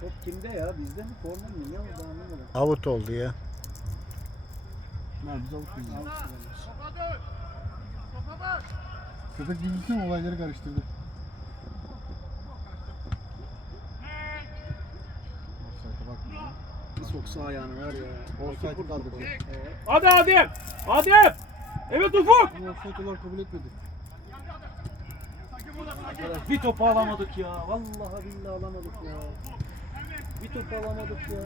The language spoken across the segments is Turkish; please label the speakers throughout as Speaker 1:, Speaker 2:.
Speaker 1: Top kimde ya? Bizde mi? Korner mi? Ne oldu anlamadım.
Speaker 2: Avut oldu ya.
Speaker 3: Ha biz?
Speaker 1: Al şunu.
Speaker 3: Köpek bilgisi mi olayları karıştırdı?
Speaker 1: Soksa ayağını var ya.
Speaker 3: Offside'ı kaldırdı.
Speaker 1: Evet.
Speaker 4: Hadi Adem! Adem! Evet Ufuk!
Speaker 3: Offside kabul etmedi.
Speaker 1: Bir topu alamadık ya. Vallahi billahi alamadık ya. Bir topu alamadık ya.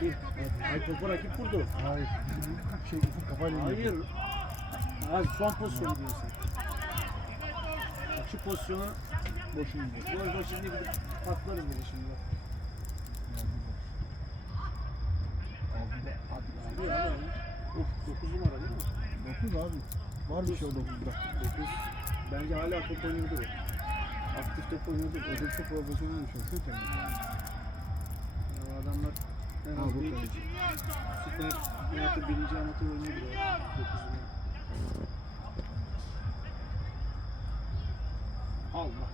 Speaker 1: Kim? Ay topu rakip vurdu.
Speaker 3: Hayır. Şey ufuk kafayla.
Speaker 1: Hayır. Ha, son pozisyonu diyorsun. Şu pozisyonu
Speaker 3: Boşuna iniyor.
Speaker 1: gol başında gidip patlarız dedi şimdi.
Speaker 3: Da. Hadi
Speaker 1: ya. Uf 9 numara değil mi?
Speaker 3: 9 abi. Var bir şey o 9'da.
Speaker 1: 9. Bence hala top oynuyordu. Aktif top oynuyordu.
Speaker 3: Ödekse profesyonelmiş o. Kötü yani.
Speaker 1: Ya adamlar en az
Speaker 3: bu
Speaker 1: bir süper hayatı birinci amatör ya. 9'unu. Allah.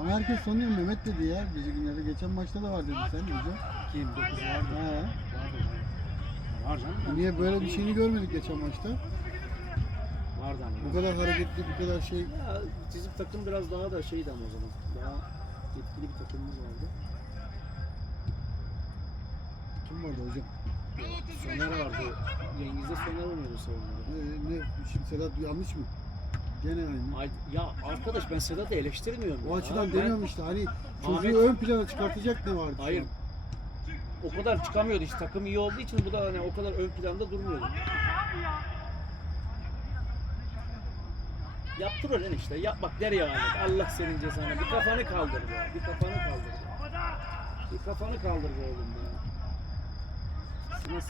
Speaker 3: Ama herkes sanıyor Mehmet dedi ya. Bizi günlerde geçen maçta da var dedi sen diyeceğim.
Speaker 1: Kim? 9 vardı.
Speaker 3: He.
Speaker 1: Vardı. Var canım.
Speaker 3: Niye böyle bir şeyini görmedik geçen maçta?
Speaker 1: Vardı ama.
Speaker 3: Bu kadar hareketli, bu kadar şey.
Speaker 1: Ya, bizim takım biraz daha da şeydi ama o zaman. Daha etkili bir takımımız vardı.
Speaker 3: Kim vardı hocam?
Speaker 1: Soner vardı. Cengiz'de Soner oynuyordu savunmada.
Speaker 3: Ee, ne? Şimdi Sedat yanlış mı? Gene aynı.
Speaker 1: Ay, ya arkadaş ben Sedat'ı eleştirmiyorum.
Speaker 3: O
Speaker 1: ya.
Speaker 3: açıdan
Speaker 1: Ben-
Speaker 3: işte hani çocuğu
Speaker 1: Ahmet-
Speaker 3: ön plana çıkartacak ne vardı? şu
Speaker 1: Hayır.
Speaker 3: an?
Speaker 1: O kadar çıkamıyordu işte takım iyi olduğu için bu da hani o kadar ön planda durmuyordu. Yaptır öyle işte. Yap bak nereye Ahmet. Allah senin cezanı. Bir kafanı kaldır be. Bir kafanı kaldır. be. Bir kafanı kaldır be oğlum ya.
Speaker 3: Vuracak.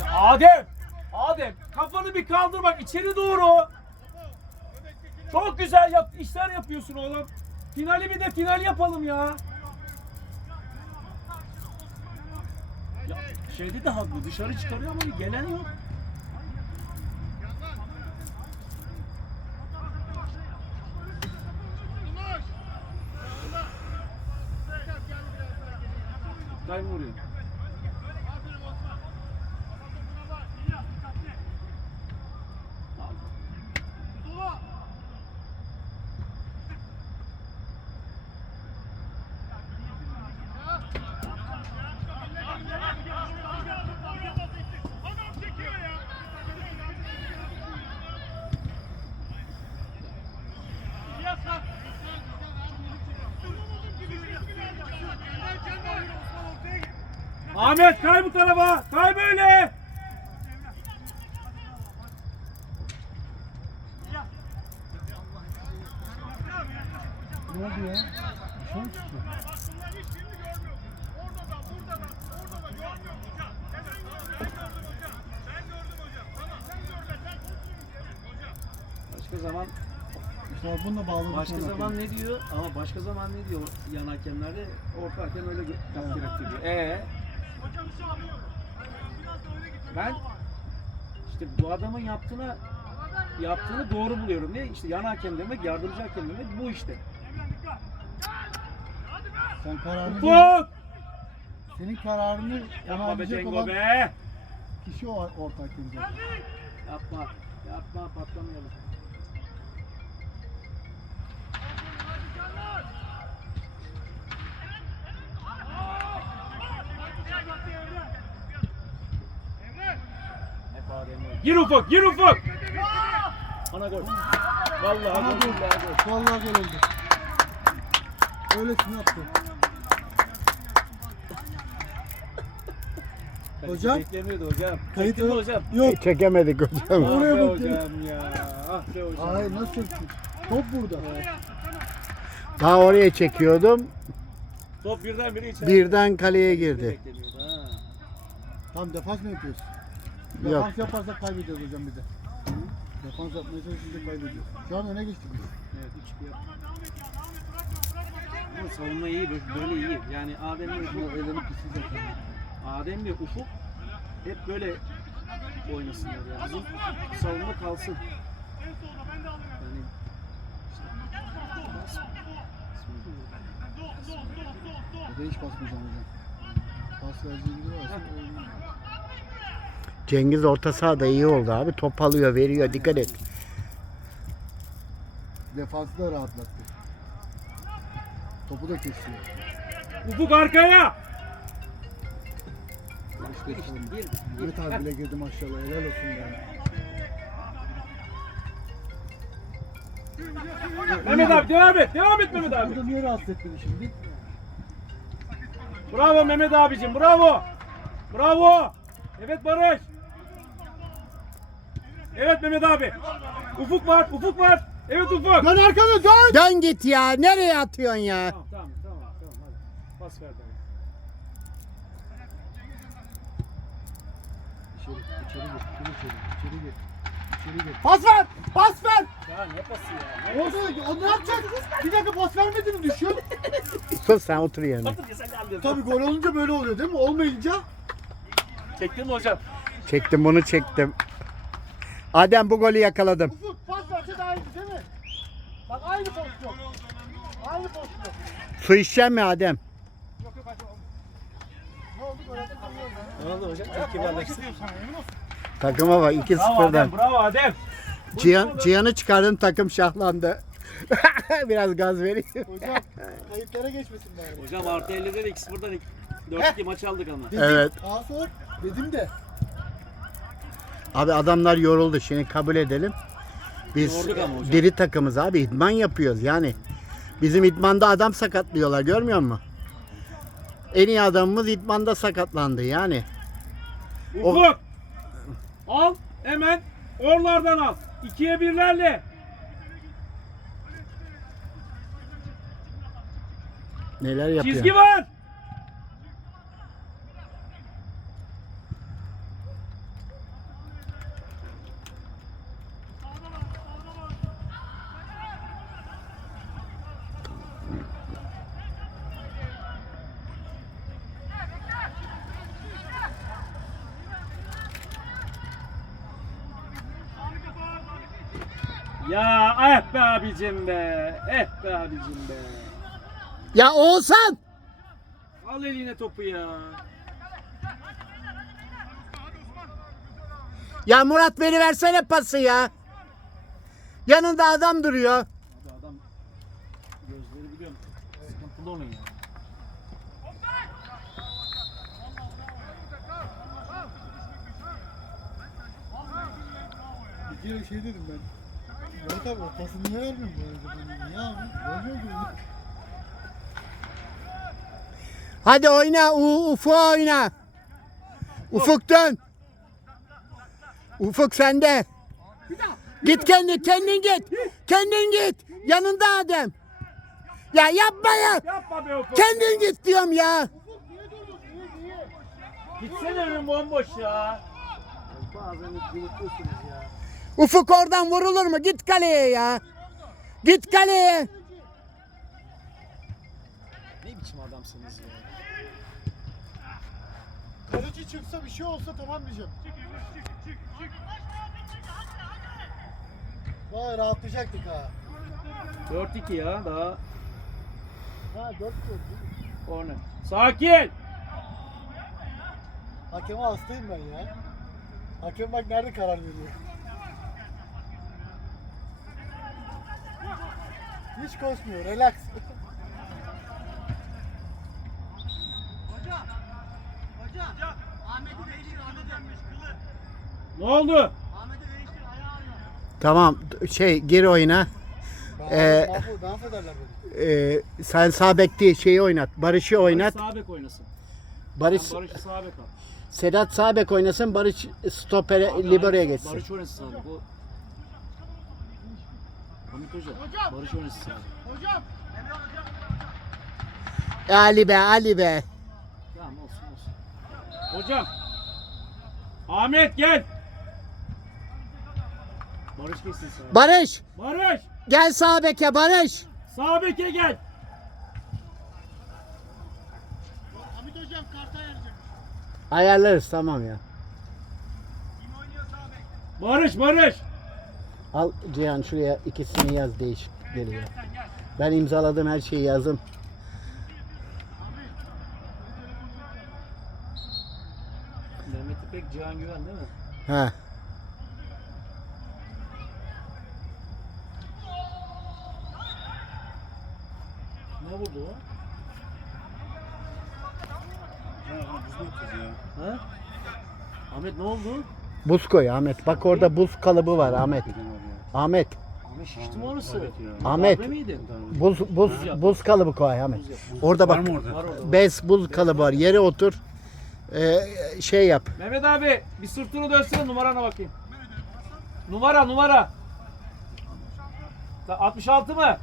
Speaker 3: Ya
Speaker 4: Adem! Adem kafanı bir kaldır bak içeri doğru. Çok güzel yap, işler yapıyorsun oğlum. Finali bir de final yapalım ya. Ya şeyde de haklı dışarı çıkarıyor ama gelen yok. Ahmet kay bu tarafa. Kay böyle.
Speaker 3: Ne oldu ya? Bir şey mi çıktı?
Speaker 1: Başka zaman
Speaker 3: İşte bak bununla bağladık.
Speaker 1: başka
Speaker 3: sonra.
Speaker 1: zaman ne diyor? Ama başka zaman ne diyor yan hakemlerde? Orta hakem öyle takdir ettiriyor. Ee? Ben işte bu adamın yaptığına yaptığını doğru buluyorum. Ne? İşte yan hakem demek, yardımcı hakem demek bu işte.
Speaker 3: Sen kararını
Speaker 4: Ufuk!
Speaker 3: senin kararını
Speaker 4: Yapma be Cengo
Speaker 3: olan
Speaker 4: be.
Speaker 3: kişi o ortak gelecek.
Speaker 1: Yapma. Yapma patlamayalım. Hep Adem oynuyor.
Speaker 4: Gir Ufuk, gir Ufuk.
Speaker 1: Ana gol. Vallahi
Speaker 3: Ana
Speaker 1: gol.
Speaker 3: gol.
Speaker 1: Vallahi gol.
Speaker 3: Oldu. Öylesini yaptı.
Speaker 1: Kaleci
Speaker 3: Hocam?
Speaker 1: Beklemiyordu hocam.
Speaker 3: Kayıt yok.
Speaker 1: hocam?
Speaker 3: Yok.
Speaker 2: Çekemedik hocam.
Speaker 1: Ah
Speaker 3: Oraya
Speaker 1: be
Speaker 3: bakıyor.
Speaker 1: hocam ya. Ah be hocam.
Speaker 3: Hayır nasıl? Top burada.
Speaker 2: Daha oraya çekiyordum.
Speaker 1: Top birden biri içeri.
Speaker 2: Birden kaleye girdi.
Speaker 1: Beklemiyordu ha.
Speaker 3: Tam defans mı yapıyoruz?
Speaker 2: Yok.
Speaker 3: Defans yaparsak kaybediyoruz hocam bir de. Defans yapmaya çalışınca kaybediyoruz. Şu an öne geçtik biz.
Speaker 1: Evet 3 1.
Speaker 5: savunma iyi böyle, böyle iyi. Yani Adem ve Ufuk,
Speaker 3: Elini pisecek.
Speaker 5: Adem ve Ufuk hep böyle oynasınlar yani. Bizim savunma kalsın. Yani
Speaker 3: Bir de hiç basmayacağım hocam. Pas vereceği gibi varsa.
Speaker 2: Cengiz orta sahada iyi oldu abi. Top alıyor, veriyor. Dikkat et.
Speaker 3: Defansı da rahatlattı. Topu da kesiyor.
Speaker 1: Ufuk arkaya.
Speaker 3: Mehmet abi bile girdi maşallah. Helal olsun ya.
Speaker 1: Mehmet abi devam et. Devam et Mehmet abi.
Speaker 3: Burada niye rahatsız etti beni şimdi?
Speaker 1: Bravo Mehmet abicim. Bravo. Bravo. Evet Barış. Evet Mehmet abi. Ufuk var. Ufuk var. Evet Ufuk.
Speaker 3: Dön arkanı dön!
Speaker 2: Dön git ya. Nereye atıyorsun ya?
Speaker 5: Tamam tamam tamam tamam hadi. Pas ver bana.
Speaker 3: İçeri, içeri gir, içeri içeri, içeri gir. İçeri gir. Pas ver! Pas ver!
Speaker 5: Ya ne pası ya?
Speaker 3: Oldu, o ne yapacak? Bir dakika pas vermedin mi düşün?
Speaker 2: Sus sen otur yerine.
Speaker 3: Tabii gol olunca böyle oluyor değil mi? Olmayınca
Speaker 1: Çektin mi hocam?
Speaker 2: Çektim bunu çektim. Adem bu golü yakaladım.
Speaker 3: Ufuk pas verse daha iyi değil mi? Bak aynı pozisyon. Aynı pozisyon.
Speaker 2: Su içecek mi Adem?
Speaker 3: Ne oldu? Gol ya.
Speaker 5: Ne oldu hocam? Çok kibarlaştın.
Speaker 2: Takıma bak
Speaker 1: Bravo
Speaker 2: 2-0'dan.
Speaker 1: Adem. Bravo Adem.
Speaker 2: Cihan, Cihan'ı çıkardın takım şahlandı. Biraz gaz vereyim.
Speaker 3: Hocam kayıtlara geçmesin bari.
Speaker 5: Hocam artı 50'de de 2-0'dan 4-2 maç aldık ama.
Speaker 3: Dedim,
Speaker 2: Evet.
Speaker 3: Aa sor. Dedim de.
Speaker 2: Abi adamlar yoruldu şimdi kabul edelim. Biz
Speaker 5: Yorduk ama hocam.
Speaker 2: diri takımız abi idman yapıyoruz yani. Bizim idmanda adam sakatlıyorlar görmüyor musun? En iyi adamımız idmanda sakatlandı yani. O-
Speaker 1: Ufuk. Al hemen oralardan al. İkiye birlerle.
Speaker 2: Neler yapıyor?
Speaker 1: Çizgi var. Ya eh be abicim be. Eh be abicim be.
Speaker 2: Ya Oğuzhan!
Speaker 5: Al eline topu ya.
Speaker 2: Ya Murat beni versene pası ya. Yanında adam duruyor.
Speaker 5: Abi adam gözleri biliyorum. Sıkıntılı onun ya.
Speaker 3: Bir kere şey dedim ben. Mehmet abi o pası niye vermiyorsun bu arada? Ben Niye abi? Görmüyor musun?
Speaker 2: Hadi oyna U Ufuk oyna. Ufuk dön. Ufuk sende. Git kendi kendin git. Kendin git. Yanında Adem. Ya yapma ya.
Speaker 1: Yapma be Ufuk.
Speaker 2: Kendin git diyorum ya.
Speaker 1: Gitsene önüm bomboş ya.
Speaker 5: Bazen ya.
Speaker 2: Ufuk oradan vurulur mu? Git kaleye ya. Git kaleye.
Speaker 5: Ne biçim adamsınız ya.
Speaker 3: Kaleci çıksa bir şey olsa tamam diyeceğim. Vay rahatlayacaktık ha.
Speaker 5: 4-2 ya daha
Speaker 3: Ha 4 gol.
Speaker 5: korner.
Speaker 1: Sakin.
Speaker 3: Hakeme hastayım ben ya. Hakem bak nerede karar veriyor. Hiç koşmuyor, relax.
Speaker 1: Ne oldu?
Speaker 2: Tamam şey gir oyna.
Speaker 3: Daha,
Speaker 2: Ee,
Speaker 3: mahvol, dans ederler beni.
Speaker 2: Ee, sen sağ bek değil şeyi oynat. Barış'ı oynat.
Speaker 5: Sağ bek oynasın.
Speaker 2: Barış
Speaker 5: Sen Barış'ı sağ bek al.
Speaker 2: Sedat sağ bek oynasın. Barış stopere
Speaker 5: Abi
Speaker 2: libero'ya geçsin.
Speaker 5: Barış oynasın sağ bek. O... Hamit Hoca. Barış oynasın sağ bek.
Speaker 2: Ali be Ali be.
Speaker 5: Tamam olsun olsun.
Speaker 1: Hocam. Ahmet gel.
Speaker 5: Barış geçsin sağ bek.
Speaker 2: Barış
Speaker 1: Barış.
Speaker 2: gel sağ beke Barış.
Speaker 1: Sağ beke gel.
Speaker 2: Ayarlarız tamam ya.
Speaker 1: Barış Barış.
Speaker 2: Al Cihan şuraya ikisini yaz değişik geliyor. Ben imzaladım her şeyi yazdım.
Speaker 5: Mehmet İpek, Cihan Güven değil mi?
Speaker 2: He.
Speaker 5: Ne vurdu o? Ha? Ahmet ne oldu?
Speaker 2: Buz koy Ahmet. Bak orada buz kalıbı var Ahmet. Ahmet.
Speaker 5: Ahmet şişti mi orası?
Speaker 2: Ahmet. Buz buz buz kalıbı koy Ahmet. Orada bak. Bez buz kalıbı var. Yere otur. Ee, şey yap.
Speaker 1: Mehmet abi bir sırtını dönsene numarana bakayım. Numara numara. Ta- 66 mı?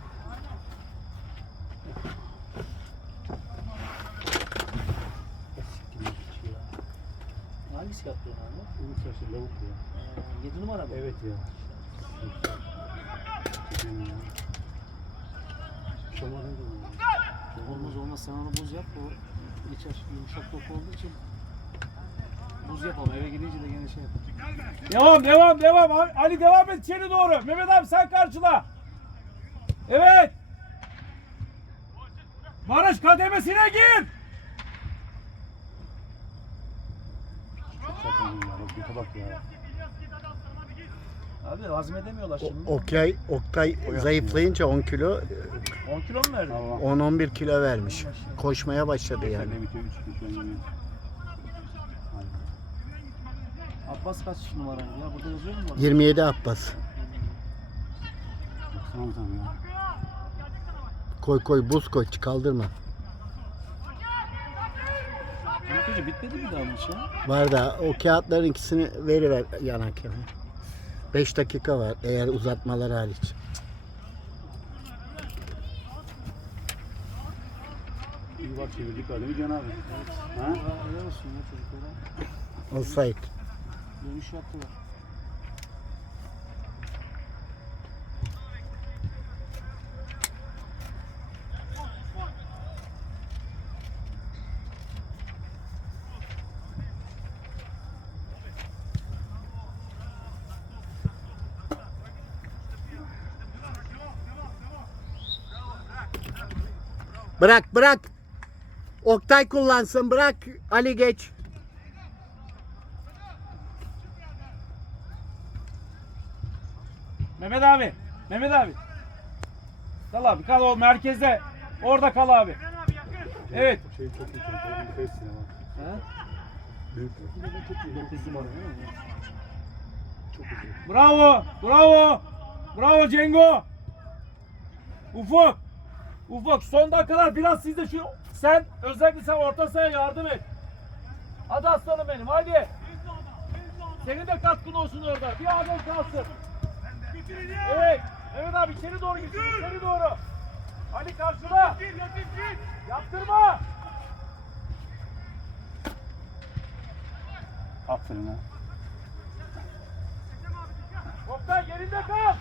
Speaker 5: Hangisi yaptı onu Ahmet? Ee, 7 numara mı?
Speaker 3: Evet ya.
Speaker 5: Olmaz olmaz sen onu buz yap o geçer yumuşak top olduğu için buz yapalım eve gidince de gene şey yap.
Speaker 1: Devam devam devam. Ali- Ali devam et içeri doğru. Mehmet abi sen karşıla. Evet. Barış kademesine gir.
Speaker 5: Abi hazmedemiyorlar şimdi.
Speaker 2: Oktay, Oktay zayıflayınca 10 kilo
Speaker 5: 10 kilo mu verdi?
Speaker 2: 10-11 kilo vermiş. Koşmaya başladı yani.
Speaker 5: Abbas kaç numaraydı ya? Burada yazıyor mu?
Speaker 2: 27 Abbas. Koy koy buz koy kaldırma.
Speaker 5: Hoca bitmedi mi daha ya?
Speaker 2: Var da o kağıtların ikisini veriver yan hakeme. 5 dakika var eğer uzatmalar hariç.
Speaker 3: İyi bak çevirdik adamı Can abi. Ha?
Speaker 5: Ha, helal olsun ya çocuklara.
Speaker 2: Offside.
Speaker 5: Dönüş yaptılar.
Speaker 2: Bırak bırak. Oktay kullansın bırak. Ali geç.
Speaker 1: Mehmet abi. Mehmet abi. Kal abi kal o merkezde. Orada kal abi. Evet.
Speaker 3: Şey çok iyi.
Speaker 5: Ha?
Speaker 3: Büyük.
Speaker 5: 9 numara değil mi?
Speaker 3: Çok.
Speaker 1: Bravo. Bravo. Bravo Cengo. Ufuk. Ufuk son dakikalar biraz siz de şu sen özellikle sen orta sahaya yardım et. Hadi aslanım benim hadi. Senin de katkın olsun orada. Bir adet kalsın. Evet. Evet abi içeri doğru gitsin. içeri doğru. Ali karşıda. Yaptırma.
Speaker 3: Aferin ha.
Speaker 1: Oktay yerinde kal.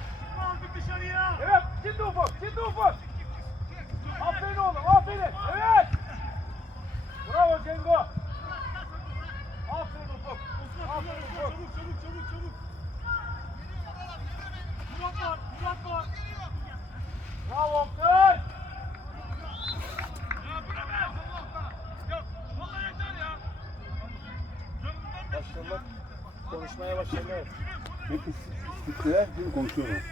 Speaker 1: Evet, şimdi ufuk, şimdi ufuk. Aferin oğlum, aferin. Evet. Bravo Cengo. Aferin ufuk. Aferin ufuk. Bravo Oktay.
Speaker 5: Başladılar. Konuşmaya başladılar.
Speaker 3: Hep istiklal gibi konuşuyorlar.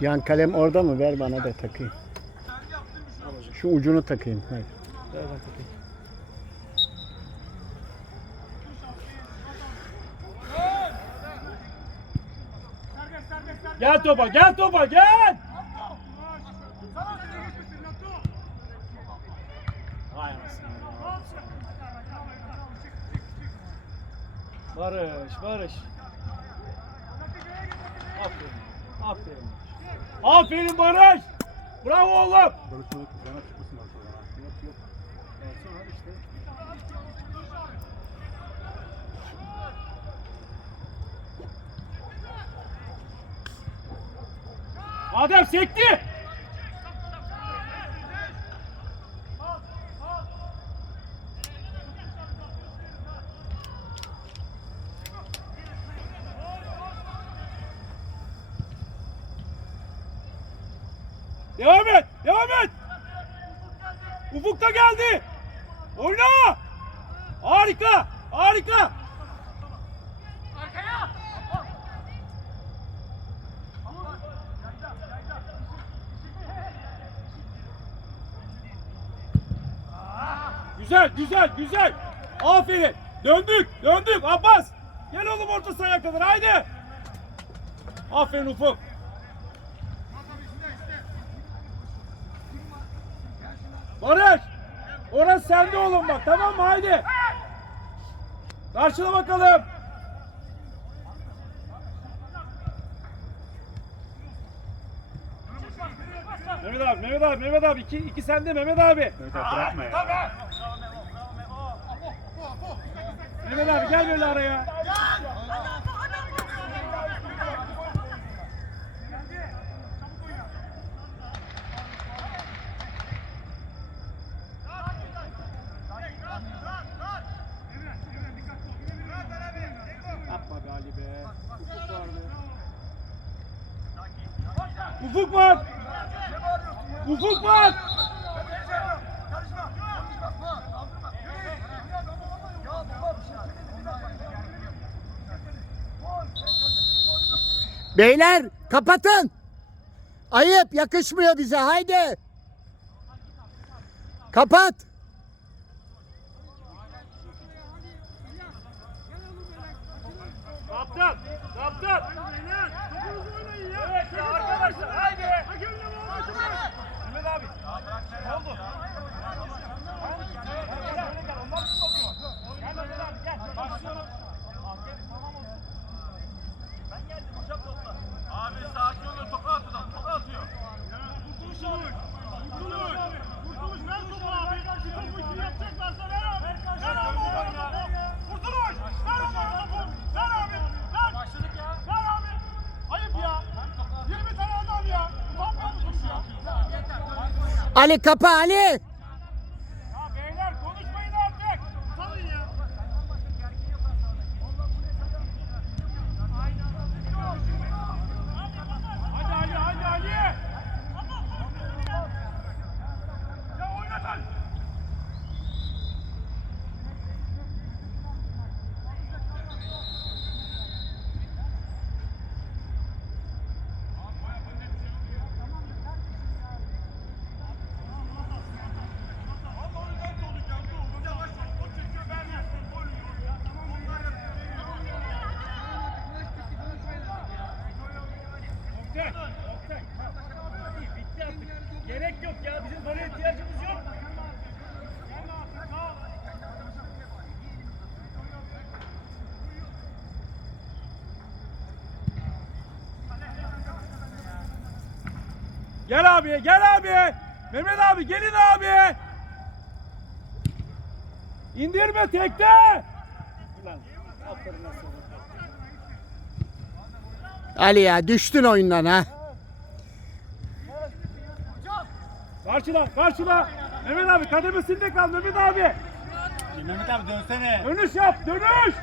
Speaker 2: Yan kalem orada mı? Ver bana da takayım. Şu ucunu takayım. Hayır.
Speaker 5: Ver ben takayım.
Speaker 1: Gel topa, gel topa, gel.
Speaker 5: Vay anasını. Barış, Barış. Aferin. Aferin.
Speaker 1: Aferin Barış. Bravo oğlum.
Speaker 3: Barış Çoluk sana çıkmasın arkadan. ha.
Speaker 5: Yok yok. Baksana abi işte.
Speaker 1: Adem sekti. Devam et. Devam et. Ufuk da geldi. Oyna. Harika. Harika. Güzel, güzel, güzel. Aferin. Döndük, döndük. Abbas. Gel oğlum orta sahaya kadar. Haydi. Aferin Ufuk. Barış. Orası sende oğlum bak. Tamam mı? Haydi. Karşıla bakalım. Mehmet abi, Mehmet abi, Mehmet abi. İki, iki sende Mehmet abi. Mehmet abi bırakma ya. Mehmet abi gel böyle araya. Yapma be Ali be. Ufuk vardı. Ufuk var. Ufuk var.
Speaker 2: Beyler kapatın. Ayıp yakışmıyor bize haydi. Kapat.
Speaker 1: Kaptan! Kaptan! Evet ya arkadaşlar haydi! Mehmet abi. Ne oldu? Gel Mehmet abi gel. Başlıyorum. Ben geldim hocam topla. Abi sakin olun topu atıyor. Topu atıyor. Kurtuluş olur. Kurtuluş. Kurtuluş ver topu abi. Bu işi yapacaklarsa ver abi. Ver abi o topu. Kurtuluş. Ver abi o topu. Ver abi. Ver. Başladık ya. Ver abi. Ayıp ya. 20 tane adam ya. Utanmıyor musunuz ya?
Speaker 2: Ali kapa Ali.
Speaker 1: Ya beyler konuşmayın artık. Utanın ya. Hadi Ali, hadi Ali. Ya oynat Ali. Oktay, Oktay. Bitti artık. Gerek yok ya. Bizim böyle ihtiyacımız yok. Gel abi, gel abi. Mehmet abi, gelin abi. İndirme tekte.
Speaker 2: Ali ya düştün oyundan ha.
Speaker 1: Karşıla, karşıla. Mehmet abi kademesinde kal Mehmet abi.
Speaker 3: Mehmet abi dönsene.
Speaker 1: Dönüş yap, dönüş.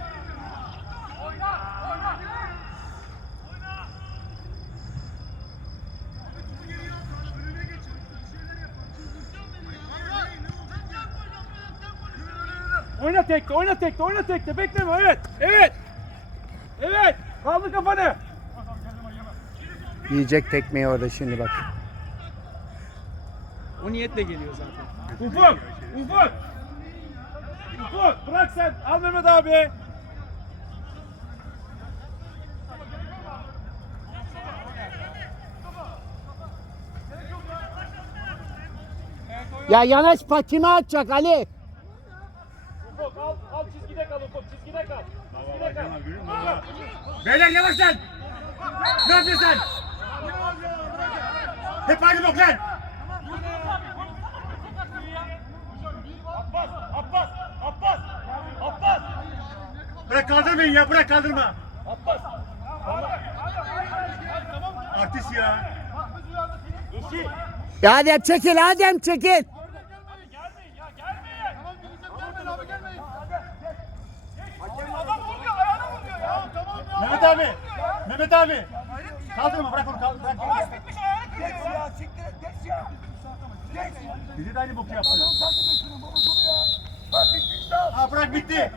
Speaker 1: Oyna tekte, oyna tekte, oyna tekte. Bekleme, evet, evet. Evet, kaldı kafanı.
Speaker 2: Yiyecek tekmeyi orada şimdi bak.
Speaker 5: O niyetle geliyor zaten.
Speaker 1: Ufuk, Ufuk. Ufuk, bırak sen. Al Mehmet abi.
Speaker 2: Ya yanaş patimi atacak Ali.
Speaker 1: Ufuk, al, al çizgide kal Ufuk, çizgide kal. Çizgide kal.
Speaker 3: Beyler yavaş lan. Ne yapıyorsun sen? Hep aynı bok lan. Bırak kaldırmayın ya bırak kaldırma.
Speaker 1: Abbas.
Speaker 3: Artist ya.
Speaker 1: Yeşil.
Speaker 2: Ya Adem çekil Adem çekil.
Speaker 1: Gelmeyin ya, gelmeyin. Adam vuruyor, ayağına vuruyor ya. Tamam ya.
Speaker 3: Mehmet abi. Mehmet abi. Kaldırma bırak onu kaldır. Bırak.
Speaker 1: Maç bitmiş, ayağına kırıyor ya.
Speaker 5: Bizi de aynı boku yaptı. Ha bırak bitti.